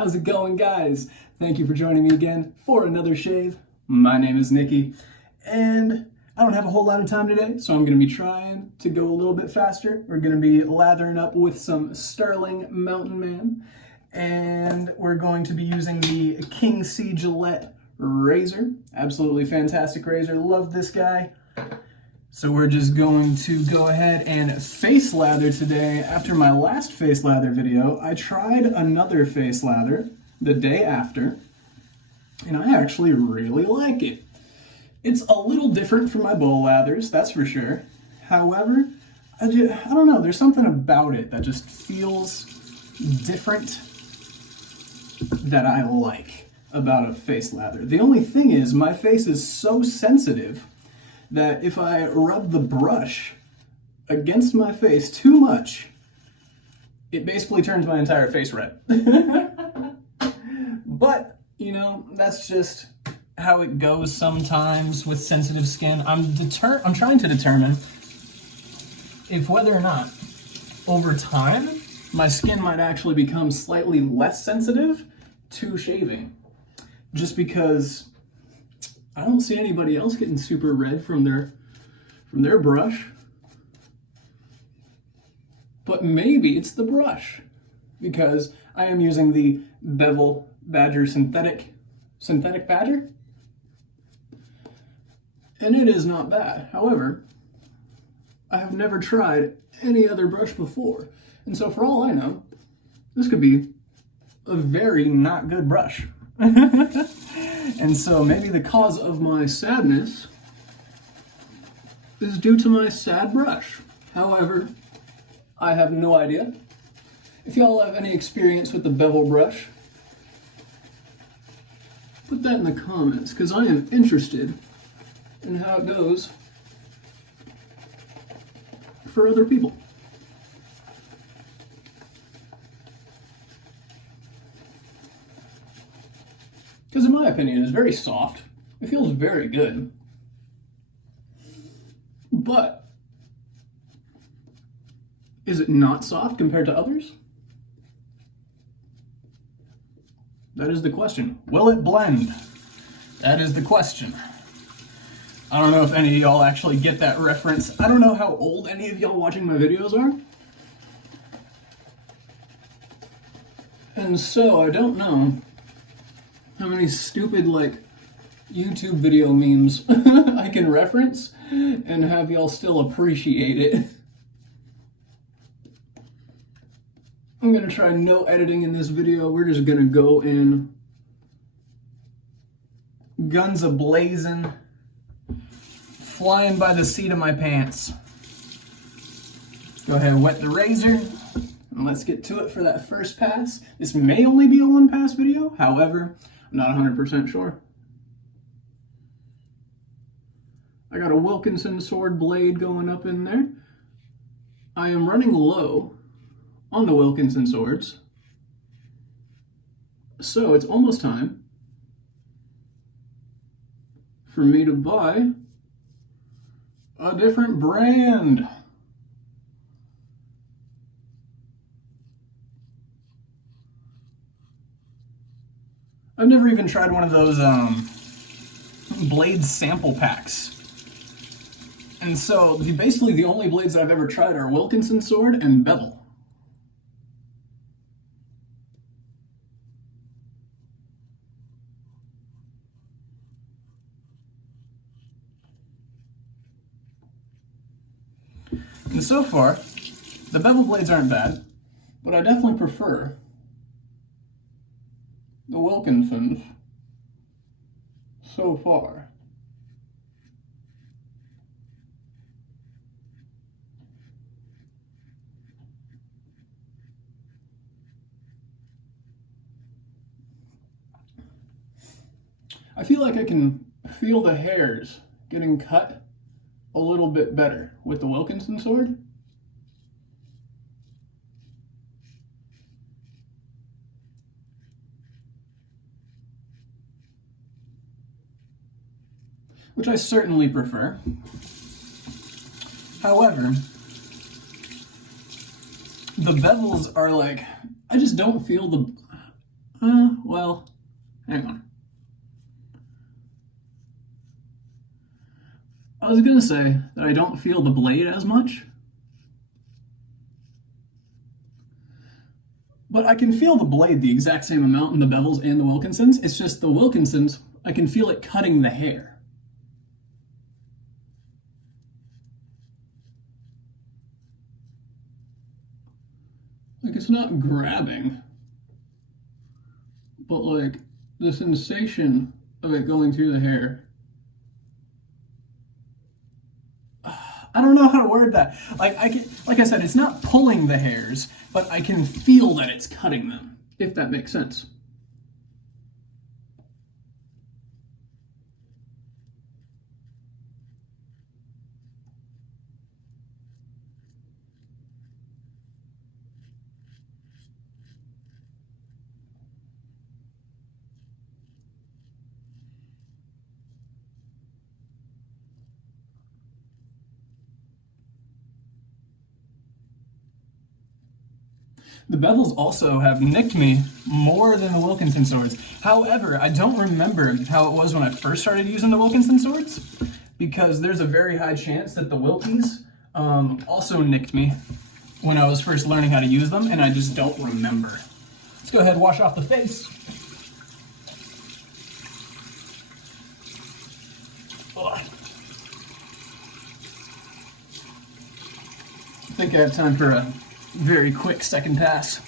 How's it going, guys? Thank you for joining me again for another shave. My name is Nikki, and I don't have a whole lot of time today, so I'm going to be trying to go a little bit faster. We're going to be lathering up with some Sterling Mountain Man, and we're going to be using the King C Gillette razor. Absolutely fantastic razor. Love this guy. So we're just going to go ahead and face lather today. After my last face lather video, I tried another face lather the day after, and I actually really like it. It's a little different from my bowl lathers, that's for sure. However, I don't know, there's something about it that just feels different that I like about a face lather. The only thing is, my face is so sensitive that if I rub the brush against my face too much, it basically turns my entire face red. But, you know, that's just how it goes sometimes with sensitive skin. I'm trying to determine if whether or not over time my skin might actually become slightly less sensitive to shaving. Just because I don't see anybody else getting super red from their brush. But maybe it's the brush, because I am using the Bevel Badger synthetic Badger, and it is not bad. However, I have never tried any other brush before, and so for all I know, this could be a very not good brush. And so maybe the cause of my sadness is due to my sad brush. However, I have no idea. If y'all have any experience with the bevel brush, put that in the comments, because I am interested in how it goes for other people. Because in my opinion, it's very soft. It feels very good. But is it not soft compared to others? That is the question. Will it blend? That is the question. I don't know if any of y'all actually get that reference. I don't know how old any of y'all watching my videos are. And so I don't know how many stupid, like, YouTube video memes I can reference and have y'all still appreciate it. I'm gonna try no editing in this video. We're just gonna go in guns a-blazing, flying by the seat of my pants. Go ahead and wet the razor, and let's get to it for that first pass. This may only be a one-pass video, however, I'm not 100% sure. I got a Wilkinson sword blade going up in there. I am running low on the Wilkinson swords, so it's almost time for me to buy a different brand. I've never even tried one of those blade sample packs. And so basically the only blades I've ever tried are Wilkinson sword and bevel. And so far, the bevel blades aren't bad, but I definitely prefer the Wilkinsons so far. I feel like I can feel the hairs getting cut a little bit better with the Wilkinson sword. Which I certainly prefer. However, the bevels are like, I just don't feel Well, hang on. I was gonna say that I don't feel the blade as much, but I can feel the blade the exact same amount in the bevels and the Wilkinsons. It's just the Wilkinsons, I can feel it cutting the hair. Like, it's not grabbing, but like the sensation of it going through the hair. I don't know how to word that. Like I said, it's not pulling the hairs, but I can feel that it's cutting them, if that makes sense. The bevels also have nicked me more than the Wilkinson swords. However, I don't remember how it was when I first started using the Wilkinson swords, because there's a very high chance that the Wilkies also nicked me when I was first learning how to use them, and I just don't remember. Let's go ahead and wash off the face. Ugh. I think I have time for a very quick second pass.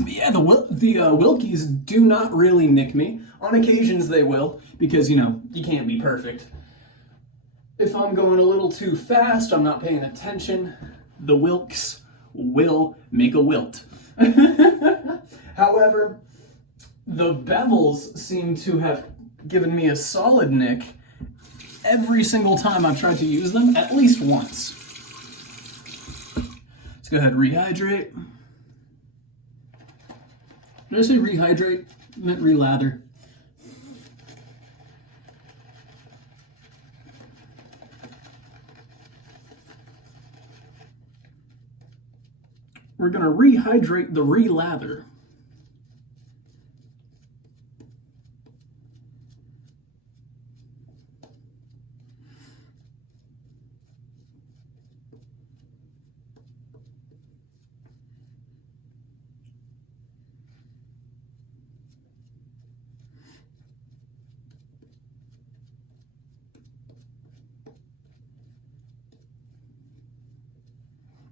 But yeah, the Wilkies do not really nick me. On occasions they will, because, you know, you can't be perfect. If I'm going a little too fast, I'm not paying attention, the Wilks will make a wilt. However, the bevels seem to have given me a solid nick every single time I've tried to use them, at least once. Let's go ahead and rehydrate. Did I say rehydrate? I meant relather. We're going to rehydrate the relather.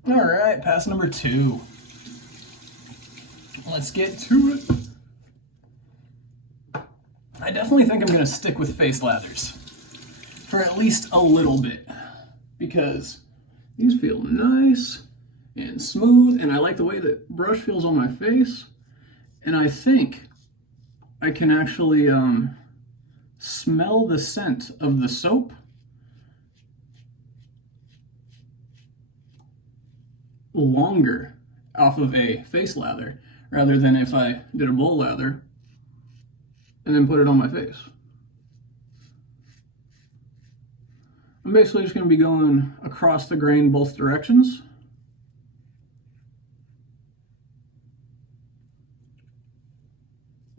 All right, pass number 2. Let's get to it. I definitely think I'm going to stick with face lathers for at least a little bit, because these feel nice and smooth, and I like the way that brush feels on my face, and I think I can actually smell the scent of the soap longer off of a face lather rather than if I did a bowl lather and then put it on my face. I'm basically just going to be going across the grain both directions.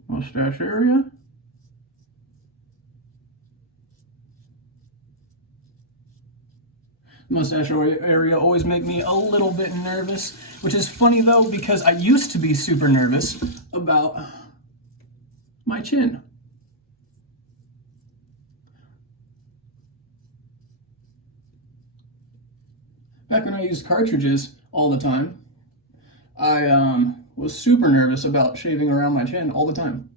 Mustache area. Mustache area always make me a little bit nervous, which is funny though, because I used to be super nervous about my chin. Back when I used cartridges all the time, I was super nervous about shaving around my chin all the time.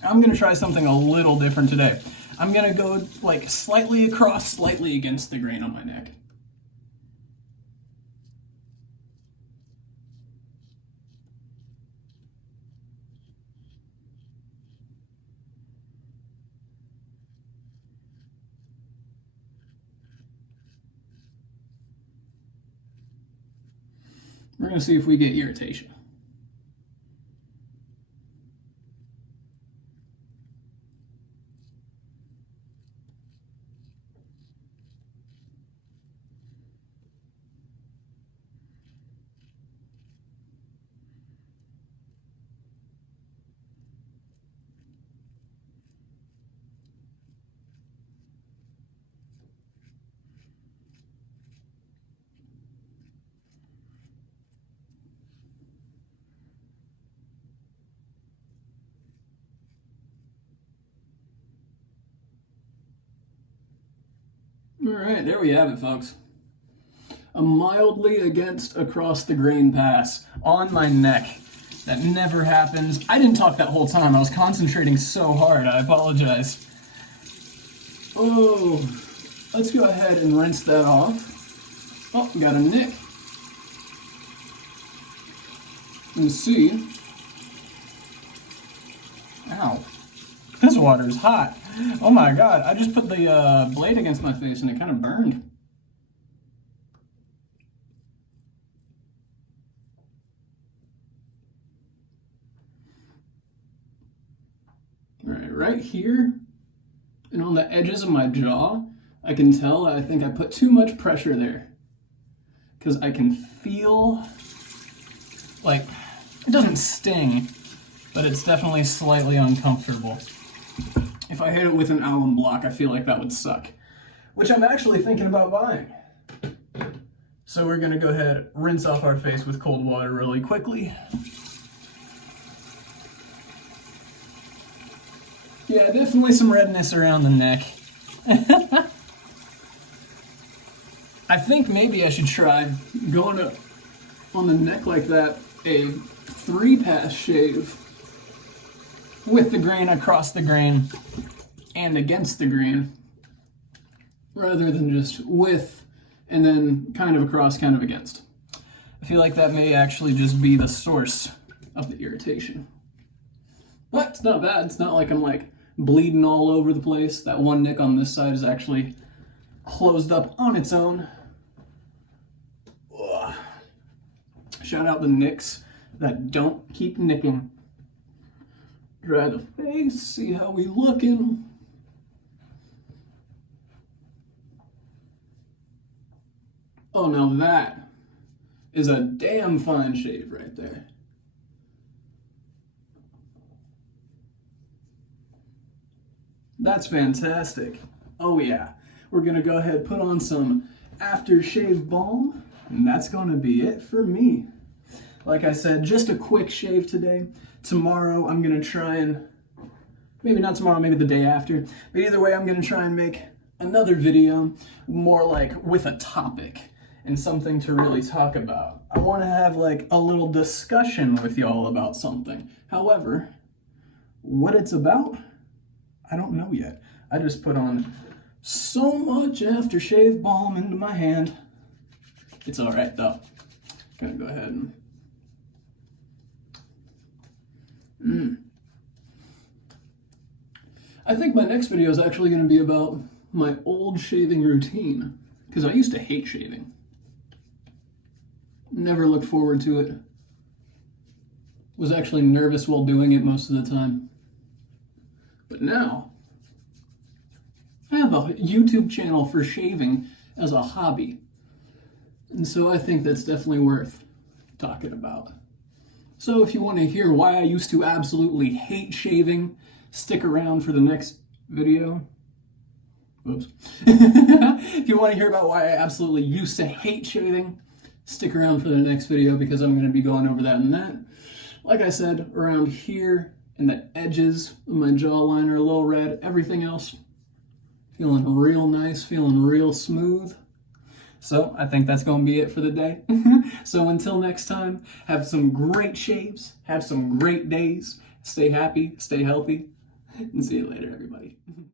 I'm going to try something a little different today. I'm going to go like slightly across, slightly against the grain on my neck. We're going to see if we get irritation. All right, there we have it, folks. A mildly against across the grain pass on my neck. That never happens. I didn't talk that whole time. I was concentrating so hard. I apologize. Oh, let's go ahead and rinse that off. Oh, got a nick. Let's see. Ow. This water is hot. Oh my god, I just put the blade against my face and it kind of burned. Alright, right here and on the edges of my jaw, I can tell I think I put too much pressure there. Because I can feel, like, it doesn't sting, but it's definitely slightly uncomfortable. If I hit it with an alum block, I feel like that would suck, which I'm actually thinking about buying. So we're gonna go ahead, rinse off our face with cold water really quickly. Yeah, definitely some redness around the neck. I think maybe I should try going up on the neck like that, a 3-pass shave with the grain, across the grain, and against the grain, rather than just with and then kind of across, kind of against. I feel like that may actually just be the source of the irritation. But it's not bad. It's not like I'm like bleeding all over the place. That one nick on this side is actually closed up on its own. Ugh. Shout out the nicks that don't keep nicking. Dry the face, see how we looking. Oh, now that is a damn fine shave right there. That's fantastic. Oh yeah, we're gonna go ahead and put on some aftershave balm, and that's gonna be it for me. Like I said, just a quick shave today. Tomorrow I'm gonna try and, maybe not tomorrow, maybe the day after, but either way I'm gonna try and make another video more like with a topic and something to really talk about. I wanna have like a little discussion with y'all about something. However, what it's about, I don't know yet. I just put on so much aftershave balm into my hand. It's all right though. Gonna go ahead and I think my next video is actually going to be about my old shaving routine, because I used to hate shaving. Never looked forward to it. Was actually nervous while doing it most of the time. But now, I have a YouTube channel for shaving as a hobby. And so I think that's definitely worth talking about. So if you want to hear why I used to absolutely hate shaving, stick around for the next video. Whoops. If you want to hear about why I absolutely used to hate shaving, stick around for the next video because I'm going to be going over that and that. Like I said, around here and the edges of my jawline are a little red. Everything else feeling real nice, feeling real smooth. So I think that's going to be it for the day. So until next time, have some great shaves, have some great days, stay happy, stay healthy, and see you later, everybody.